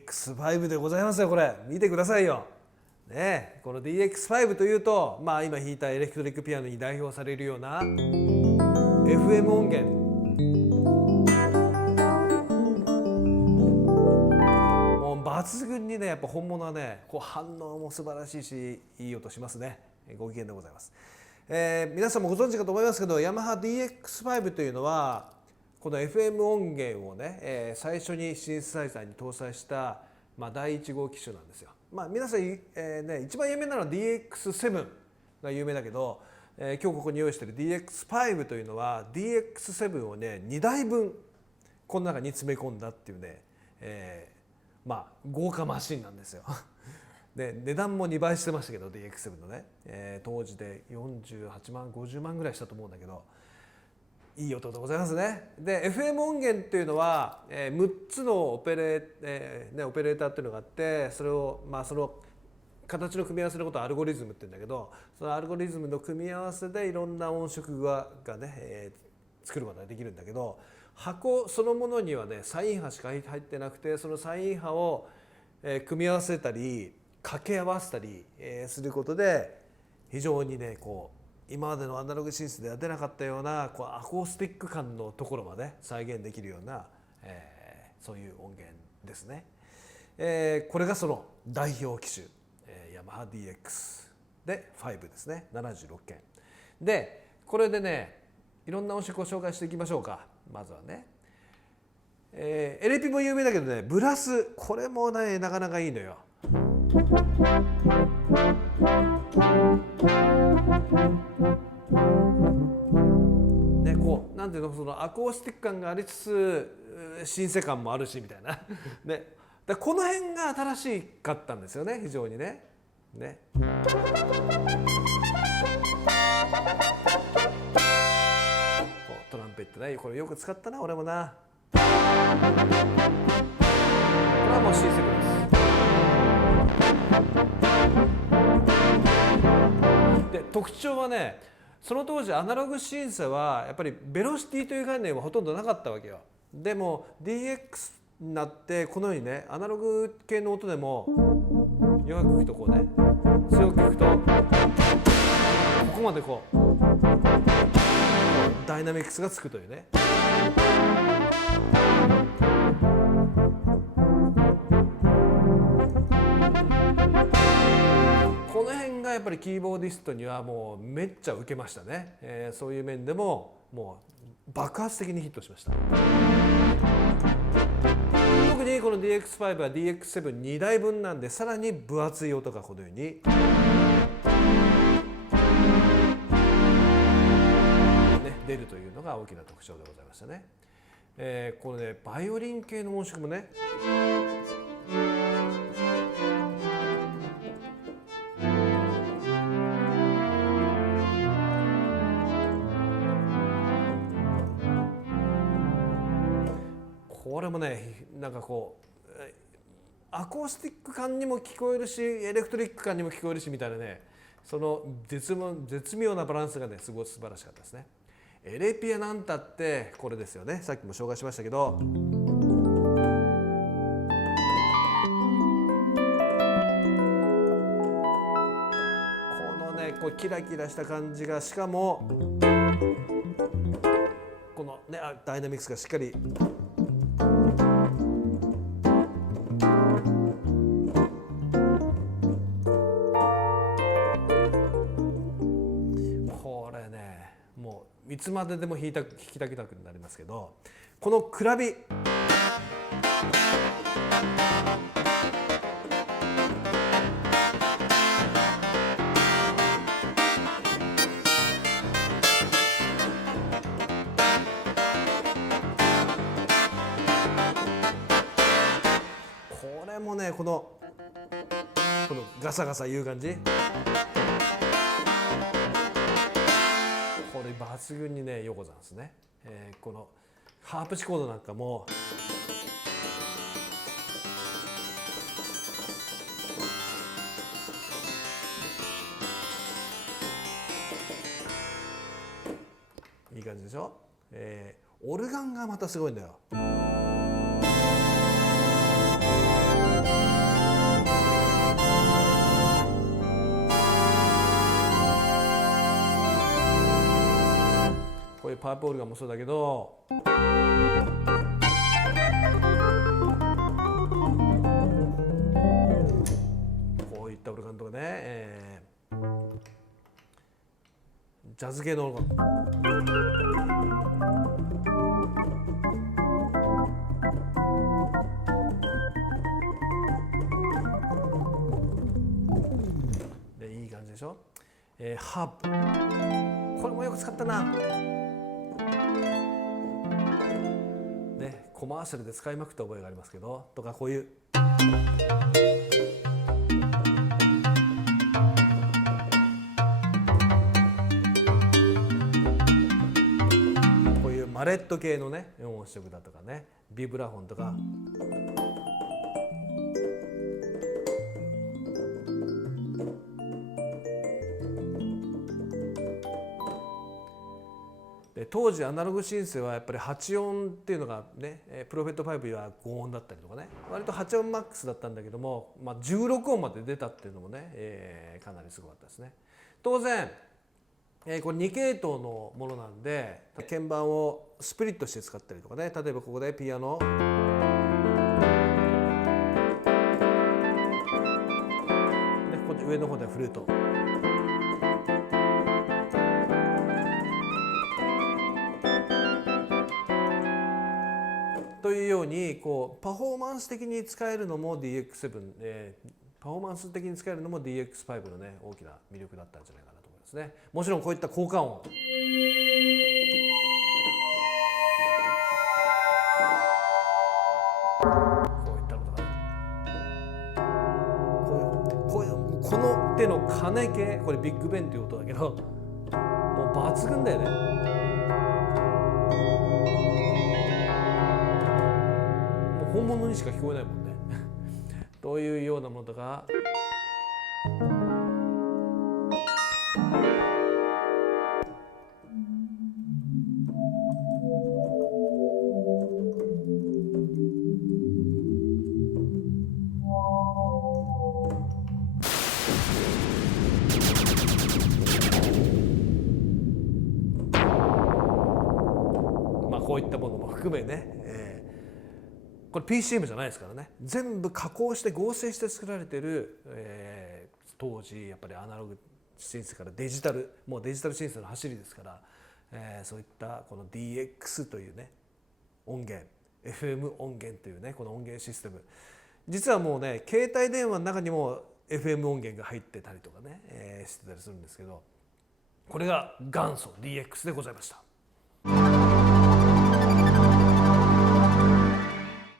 DX5 でございますよ。これ見てくださいよ。ね、この DX5 というと、今弾いたエレクトリックピアノに代表されるような FM 音源、もう抜群にね、やっぱ本物はね、こう反応も素晴らしいし、いい音しますね。ご機嫌でございます。皆さんもご存知かと思いますけど、ヤマハ DX5 というのはこの FM 音源をね、最初にシンセサイザーに搭載した、第1号機種なんですよ。皆さん、一番有名なのは DX7 が有名だけど、今日ここに用意している DX5 というのは DX7 をね2台分この中に詰め込んだっていうね、豪華マシンなんですよ。で値段も2倍してましたけど DX7 のね、当時で48万50万ぐらいしたと思うんだけど、いい音でございますね。で FM 音源っていうのは、6つのオペレーターっていうのがあって、それをその形の組み合わせのことをアルゴリズムって言うんだけど、そのアルゴリズムの組み合わせでいろんな音色がね、作ることができるんだけど、箱そのものにはねサイン波しか入ってなくて、そのサイン波を組み合わせたり掛け合わせたりすることで、非常にねこう今までのアナログシンセでは出なかったようなこうアコースティック感のところまで再現できるような、そういう音源ですね。これがその代表機種、ヤマハ DX で5ですね。76件で、これでねいろんな音色を紹介していきましょうか。まずはね、エレピも有名だけどね、ブラス、これもねなかなかいいのよ。ね、こうなんていうの、そのアコースティック感がありつつシンセ感もあるしみたいなね、だこの辺が新しかったんですよね、非常にね。こうトランペットね、これよく使ったな俺もな。これはもうシンセです。で特徴はね、その当時アナログシンセはやっぱりベロシティという概念はほとんどなかったわけよ。でも DX になってこのようにね、アナログ系の音でも弱く吹くとこうね、強く吹くとここまでこうダイナミクスがつくというね。この辺がやっぱりキーボーディストにはもうめっちゃ受けましたね。そういう面でももう爆発的にヒットしました。特にこの DX5 は DX7 2台分なんで、さらに分厚い音がこのように、ね、出るというのが大きな特徴でございましたね。これねバイオリン系の音色もね、これもねなんかこうアコースティック感にも聞こえるしエレクトリック感にも聞こえるしみたいなね、その絶妙なバランスがねすごい素晴らしかったですね。エレピアなんたってこれですよね。さっきも紹介しましたけど、このねこうキラキラした感じが、しかもこのねダイナミクスがしっかりいつまででも弾きたくなりますけど、このクラビ、これもねこのガサガサいう感じ、これ抜群にねよござんすね。このハープシコードなんかもいい感じでしょ。オルガンがまたすごいんだよ。パープオルガンもそうだけど、こういったオルガンとかね、ジャズ系のオルガン、でいい感じでしょ。ハープ、これもよく使ったな。ね、コマーシャルで使いまくった覚えがありますけど、とかこういうマレット系のね4音色だとかね、ビブラフォンとか。で当時アナログシンセはやっぱり8音っていうのがね、プロフェット5は5音だったりとかね、割と8音マックスだったんだけども、16音まで出たっていうのもね、かなりすごかったですね。当然これ2系統のものなんで、鍵盤をスプリットして使ったりとかね、例えばここでピアノ、でここで上の方ではフルート、というようにこうパフォーマンス的に使えるのも DX7、パフォーマンス的に使えるのも DX5 のね大きな魅力だったんじゃないかなと思いますね。もちろんこういった効果音、こういったのとか、この手の鐘系、これビッグベンっていう音だけど、もう抜群だよね。本物にしか聞こえないもんねというようなものとか、こういったものも含めね、これ PCM じゃないですからね、全部加工して合成して作られてる、当時やっぱりアナログシンセからデジタル、もうデジタルシンセの走りですから、そういったこの DX というね音源、 FM 音源というねこの音源システム、実はもうね携帯電話の中にも FM 音源が入ってたりとかね、してたりするんですけど、これが元祖 DX でございました。